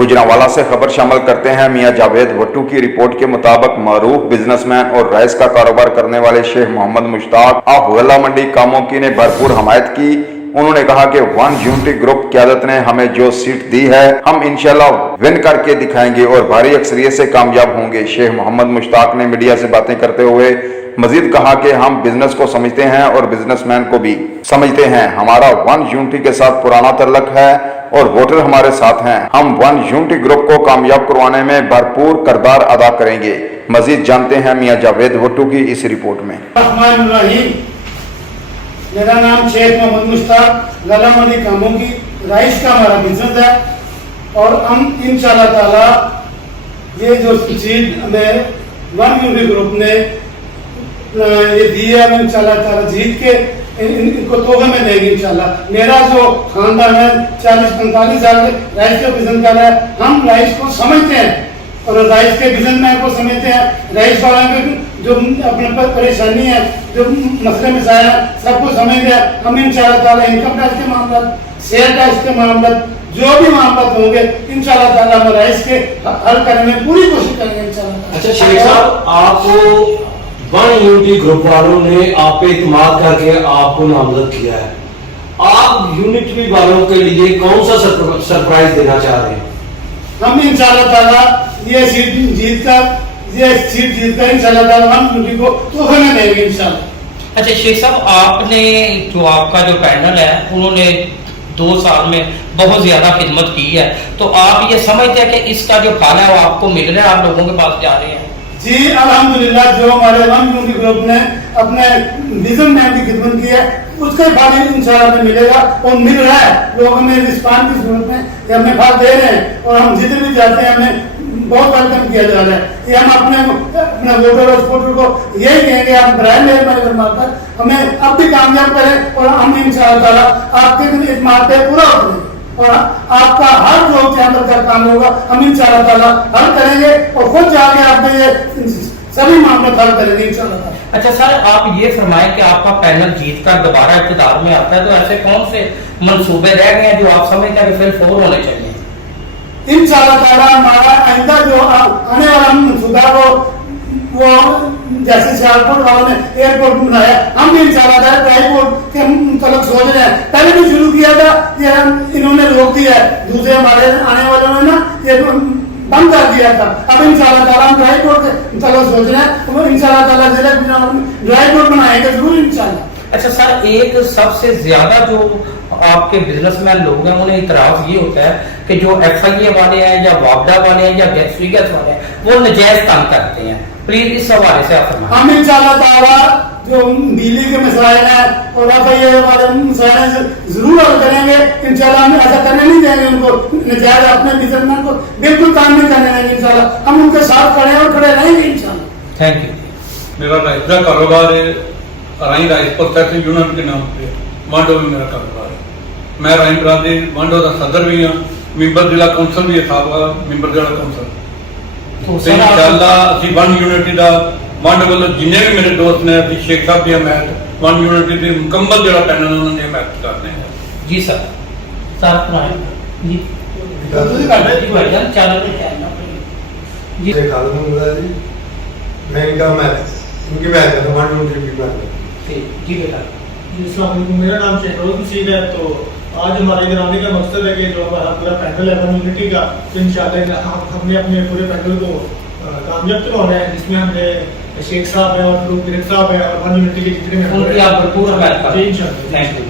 गुजरांवाला से खबर शामिल करते हैं। मियां जावेद भट्टू की रिपोर्ट के मुताबिक मरूफ बिजनेसमैन और राइस का कारोबार करने वाले शेख मोहम्मद मुश्ताक हुएला मंडी कामोकी ने भरपूर हमायत की। उन्होंने कहा कि वन यूनिटी ग्रुप क़यादत ने हमें जो सीट दी है हम इंशाल्लाह विन करके दिखाएंगे और भारी अक्सरियत से कामयाब होंगे। शेख मोहम्मद मुश्ताक ने मीडिया से बातें करते हुए मजीद कहा कि हम बिजनेस को समझते हैं और बिजनेसमैन को भी समझते हैं। हमारा वन यूनिटी के साथ पुराना तल्लक है और वोटर हमारे साथ हैं। हम वन यूनिटी ग्रुप को कामयाब करवाने में भरपूर किरदार अदा करेंगे। मजीद जानते हैं मियां जावेद भट्टू की इस रिपोर्ट में। मेरा नाम शेख मोहम्मद मुश्ताक, गला मंडी कामों की राइस का हमारा बिजनेस है और हम इंशाल्लाह ताला ये जो सीट हमें वन यूनिटी ग्रुप ने ये दी है, हम इंशाल्लाह ताला जीत के इनको तोहफे में देंगे इंशाल्लाह। मेरा जो खानदान है 40-45 साल से राइस का बिजनेस कर रहा है। हम राइस को समझते हैं और राइस के बिजनेसमैन को समझते हैं। राइस वालों की जो अपने पर परेशानी है, जो मसले मसाइल है, सबको समझते हैं। हम इंशाल्लाह ताला इनकम टैक्स के मामला, शेयर टैक्स के मामला, जो भी मामला होंगे इंशाल्लाह ताला हम राइस के हल करने में पूरी कोशिश करेंगे इंशाल्लाह। अच्छा शेख साहब, आपको वन यूनिटी ग्रुप वालों ने आप पे इत्मीनान करके आपको नामजद किया है। आप यूनिटी वालों के लिए कौन सा सरप्राइज देना चाह रहे हैं? हम इंशाल्लाह ताला ये सीट जीत कर इंशाल्लाह ताला हम यूनिटी को तोहफे में देंगे इंशाल्लाह। अच्छा शेख साहब, आपने जो आपका जो पैनल है उन्होंने 2 साल में बहुत ज्यादा खिदमत की है, तो आप ये समझते हैं कि इसका जो फल है वो आपको मिल रहा है, आप लोगों के पास जा रहे हैं? जी अल्हम्दुलिल्लाह, जो हमारे वन यूनिटी ग्रुप ने अपने बिजनेसमैन की खिदमत की है उसके फल इंशाल्लाह में मिलेगा और मिल रहा है। लोग हमें रिस्पांस की जरूरत है कि हमें फल दे रहे हैं और हम जितने भी जाते हैं हमें बहुत वेलकम किया जा रहा है। कि हम अपने वोटर और सपोर्टर को यही कहेंगे, आप बराए मेहरबानी फरमाकर हमें अब भी कामयाब करें और हम इंशाल्लाह ताला आपके इत्मीनान पे पूरा उतरेंगे और आपका हर जो चैनल का काम होगा हम इंशाल्लाह ताला हल करेंगे और खुद जाके आपके ये सभी मामले हल करेंगे इंशाल्लाह। अच्छा सर, आप ये फरमाएं कि आपका पैनल जीत कर दोबारा इक़्तिदार में आता है, तो ऐसे कौन से मंसूबे रह गए हैं जो आप समझते हैं कि फिर फौर होने चाहिए? इंशाल्लाह ताला हमारा आइंदा जो आने वाला मंसूबा वो जैसे सियालकोट वालों ने एयरपोर्ट बनाया, हम भी इंशाल्लाह ताला ट्राईपोर्ट के मतलब सोच रहे हैं। पहले भी शुरू किया था, ये इन्होंने रोक दिया है, दूसरे हमारे आने वालों ने ना ये बंद कर दिया था। अब इंशाल्लाह ताला हम ट्राईपोर्ट के मतलब सोच रहे हैं, इंशाल्लाह ताला जिले ट्राईपोर्ट बनाएंगे जरूर इंशाल्लाह। अच्छा सर, एक सबसे ज्यादा जो आपके बिजनेसमैन लोग हैं उन्हें इतराज ये होता है कि जो FIA वाले हैं या वापडा वाले हैं या गैस वाले हैं वो नजायज तंग करते हैं। प्लीज इस हवाले से आप फरमाएं। हम इंशाल्लाह ताला जो बिजली के मसाइल हैं और FIA वाले मसाइल जरूर हल करेंगे इंशाल्लाह। हम ऐसा करने नहीं देंगे, उनको नजायज अपने बिजनेसमैन को बिल्कुल काम नहीं करने देंगे इंशाल्लाह। हम उनके साथ खड़े और खड़े रहेंगे इंशाल्लाह। Thank you. मेरा राइस का कारोबार है, राई राइस प्रोसेसिंग यूनिट के नाम पे मांडो में मेरा कारोबार है। मैं राई बरादरी मांडो का सदर भी हाँ, मैंबर जिला कौंसल भी है, साहब मैंबर जिला कौंसल। तो इंशाल्लाह ਅਸੀਂ वन यूनिटी ਦਾ मांडो वालों जिन्ने भी मेरे दोस्त ने अभी शेख साहब भी हमायत वन यूनिटी के मुकम्मल जो पैनल उन्होंने हमायत करते हैं। जी सर, सर जी मैं इनका उनकी बात करता हूँ वन यूनिटी की बात जी बेटा। मेरा नाम शेखरुल रशीद है। तो आज हमारे इधर आने का मकसद है कि जो हमारा पूरा पैनल है वन यूनिटी का, तो इंशाल्लाह हमने अपने पूरे पैनल को कामयाब करवाना है, जिसमें हमने शेख साहब है और लोग साहब है और वन यूनिटी के जितने उनकी आप भरपूर हमायत करें। इंशाल्लाह। Thank you.